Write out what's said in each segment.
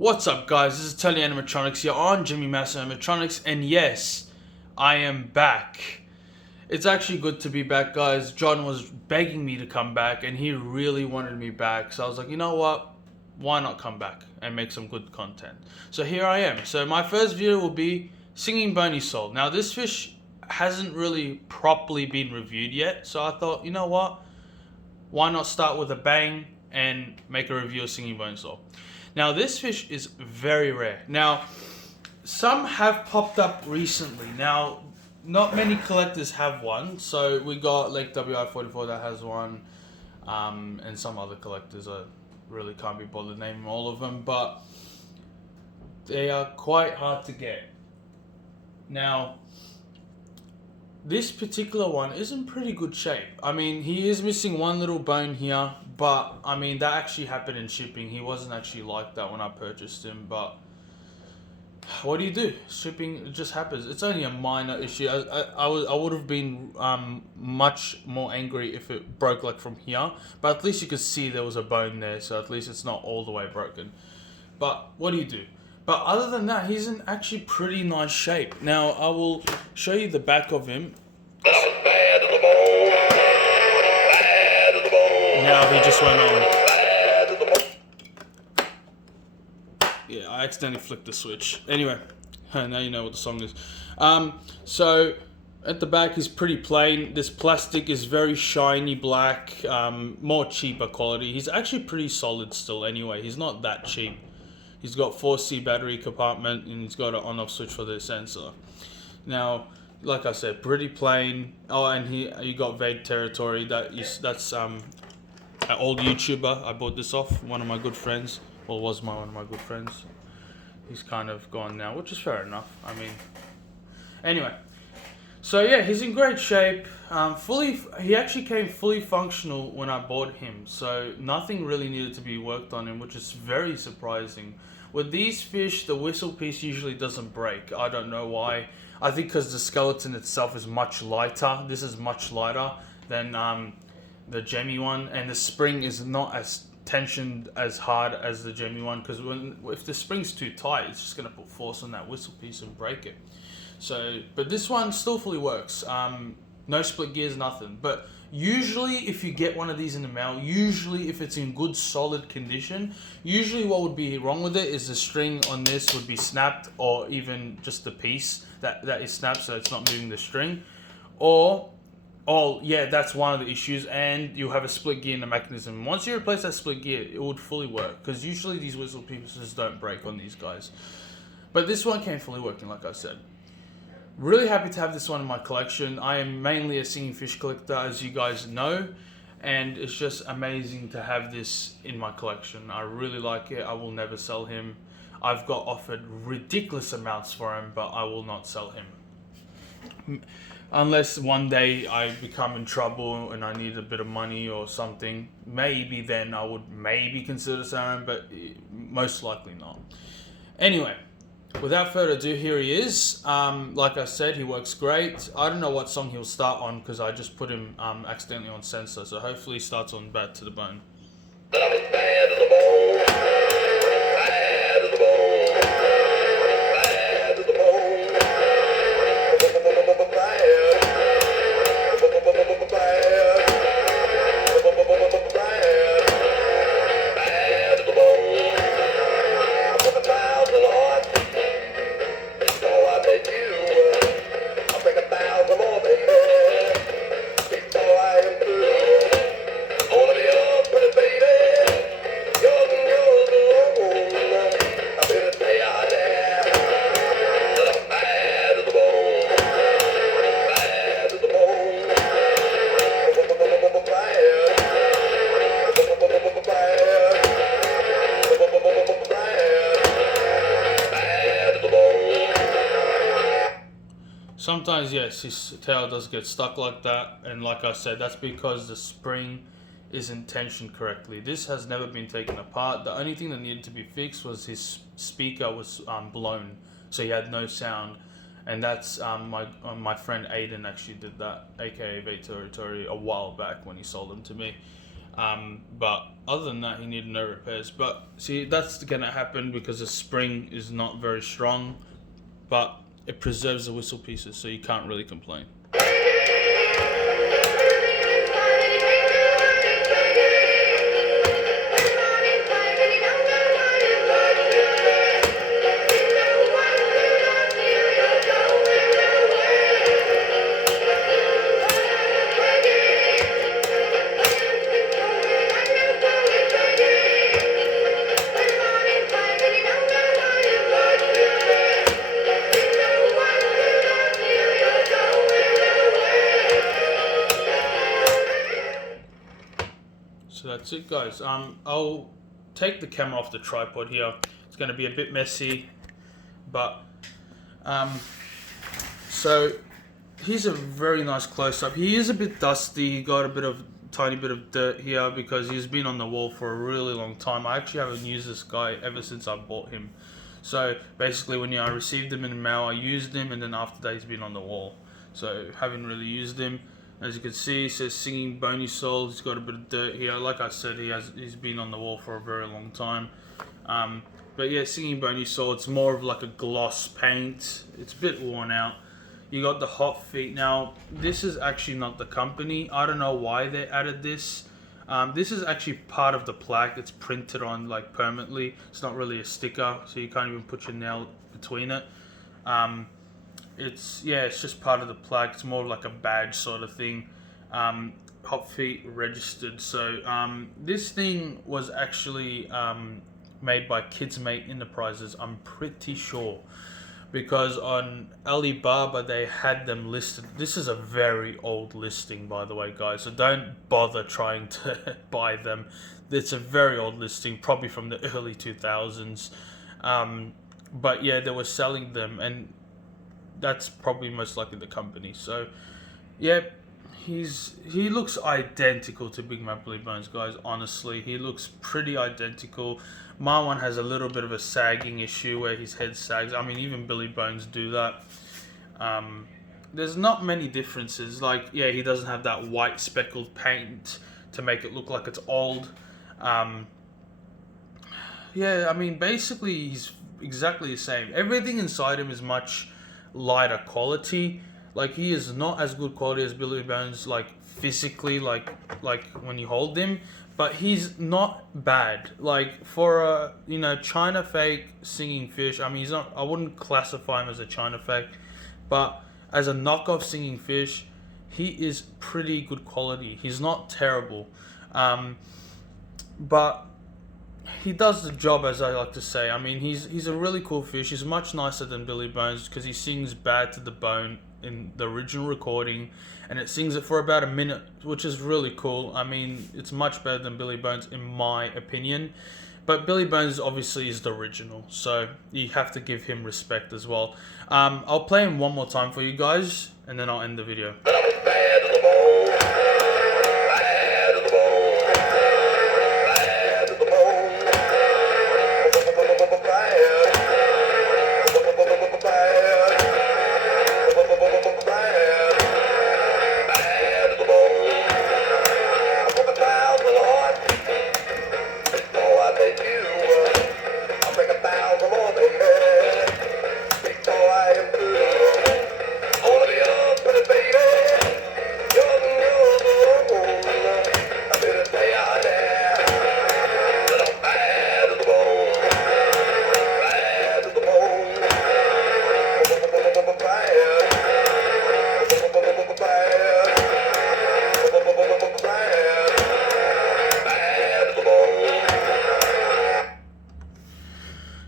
What's up, guys? This is Tony Animatronics here on Gemmy Animatronics, and yes, I am back. It's actually good to be back, guys. John was begging me to come back, and he really wanted me back, so I was like, you know what? Why not come back and make some good content? So here I am. So my first video will be Singing BONY Soul. Now, this fish hasn't really properly been reviewed yet, so I thought, you know what? Why not start with a bang and make a review of Singing BONY Soul? Now, this fish is very rare. Now, some have popped up recently. Now, not many collectors have one. So we got like WI44 that has one, and some other collectors. I really can't be bothered naming all of them, but they are quite hard to get. Now, this particular one is in pretty good shape. I mean, he is missing one little bone here, but I mean, that actually happened in shipping. He wasn't actually like that when I purchased him, but what do you do? Shipping, it just happens. It's only a minor issue. I would have been much more angry if it broke like from here, but at least you could see there was a bone there, so at least it's not all the way broken. But what do you do? But other than that, he's in actually pretty nice shape. Now, I will show you the back of him. Now he just went on. Yeah, I accidentally flicked the switch. Anyway, now you know what the song is. So at the back is pretty plain. This plastic is very shiny black, more cheaper quality. He's actually pretty solid still anyway. He's not that cheap. He's got 4C battery compartment, and he's got an on-off switch for the sensor. Now, like I said, pretty plain. Oh, and you got Vague Territory. That's an old YouTuber. I bought this off one of my good friends. Well, was one of my good friends. He's kind of gone now, which is fair enough. I mean, anyway. So yeah, he's in great shape. He actually came fully functional when I bought him, so nothing really needed to be worked on him, which is very surprising. With these fish, the whistle piece usually doesn't break. I don't know why. I think because the skeleton itself is much lighter. This is much lighter than the Gemmy one, and the spring is not as tensioned as hard as the Gemmy one, because if the spring's too tight, it's just going to put force on that whistle piece and break it. So, but this one still fully works. No split gears, nothing. But usually if you get one of these in the mail, usually if it's in good solid condition, usually what would be wrong with it is the string on this would be snapped, or even just the piece that is snapped, so it's not moving the string. Or, oh yeah, that's one of the issues, and you have a split gear in the mechanism. Once you replace that split gear, it would fully work, because usually these whistle pieces don't break on these guys. But this one came fully working, like I said. Really happy to have this one in my collection. I am mainly a singing fish collector, as you guys know, and it's just amazing to have this in my collection. I really like it. I will never sell him. I've got offered ridiculous amounts for him, but I will not sell him. Unless one day I become in trouble and I need a bit of money or something, maybe then I would maybe consider selling him, but most likely not. Anyway. Without further ado, here he is. Like I said, he works great. I don't know what song he'll start on, because I just put him accidentally on sensor, so hopefully he starts on Bad to the Bone. Sometimes, yes, his tail does get stuck like that, and like I said, that's because the spring isn't tensioned correctly. This has never been taken apart. The only thing that needed to be fixed was his speaker was blown, so he had no sound, and that's my friend Aiden actually did that, aka Vague Territory, a while back when he sold them to me. But other than that, he needed no repairs. But see, that's gonna happen because the spring is not very strong, but it preserves the whistle pieces, so you can't really complain. So that's it, guys. I'll take the camera off the tripod here. It's going to be a bit messy, but so he's a very nice close-up. He is a bit dusty. He got a tiny bit of dirt here because he's been on the wall for a really long time. I actually haven't used this guy ever since I bought him. So basically, when I received him in the mail, I used him, and then after that, he's been on the wall. So haven't really used him. As you can see, it says Singing Bony Soul. He's got a bit of dirt here. Like I said, he's been on the wall for a very long time. But yeah, Singing Bony Soul, it's more of like a gloss paint. It's a bit worn out. You got the hot feet. Now, this is actually not the company. I don't know why they added this. This is actually part of the plaque. It's printed on like permanently. It's not really a sticker, so you can't even put your nail between it. It's just part of the plaque. It's more like a badge sort of thing. Hot feet registered. So this thing was actually made by Kidsmate Enterprises, I'm pretty sure, because on Alibaba they had them listed. This is a very old listing, by the way, guys, so don't bother trying to buy them. It's a very old listing, probably from the early 2000s. But yeah, they were selling them, and that's probably most likely the company. So yeah, he looks identical to Big Mac Billy Bones, guys. Honestly, he looks pretty identical. My one has a little bit of a sagging issue where his head sags. I mean, even Billy Bones do that. There's not many differences. Like, yeah, he doesn't have that white speckled paint to make it look like it's old. Yeah, I mean, basically he's exactly the same. Everything inside him is much lighter quality. Like, he is not as good quality as Billy Bones, like physically, like when you hold him, but he's not bad. Like, for a China fake singing fish, I mean, he's not, I wouldn't classify him as a China fake, but as a knockoff singing fish, he is pretty good quality. He's not terrible, but he does the job, as I like to say. I mean, he's a really cool fish. He's much nicer than Billy Bones because he sings bad to the bone in the original recording, and it sings it for about a minute, which is really cool. I mean, it's much better than Billy Bones in my opinion, but Billy Bones obviously is the original, so you have to give him respect as well. I'll play him one more time for you guys, and then I'll end the video.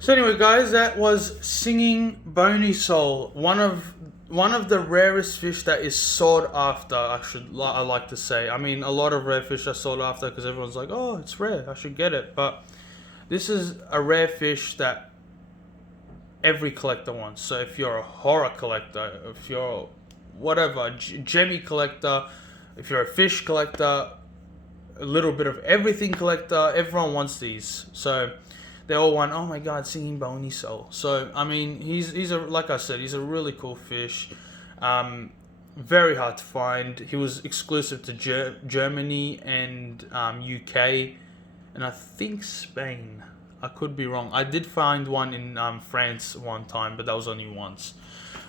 So anyway, guys, that was Singing Bony Soul, one of the rarest fish that is sought after. I like to say. I mean, a lot of rare fish are sought after because everyone's like, oh, it's rare, I should get it. But this is a rare fish that every collector wants. So if you're a horror collector, if you're whatever, Gemmy collector, if you're a fish collector, a little bit of everything collector, everyone wants these. So they all want, oh my god, Singing Bony Soul. So I mean, he's a, like I said, he's a really cool fish. very hard to find. He was exclusive to Germany and UK, and I think Spain. I could be wrong. I did find one in France one time, but that was only once.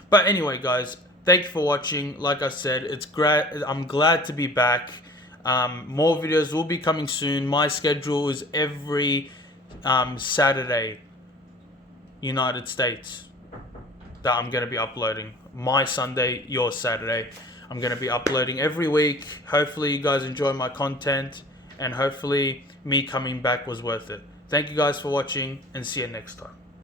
But anyway, guys, thank you for watching. Like I said, it's great. I'm glad to be back. More videos will be coming soon. My schedule is every Saturday, United States, that I'm going to be uploading. My Sunday, your Saturday. I'm going to be uploading every week. Hopefully you guys enjoy my content, and hopefully me coming back was worth it. Thank you guys for watching, and see you next time.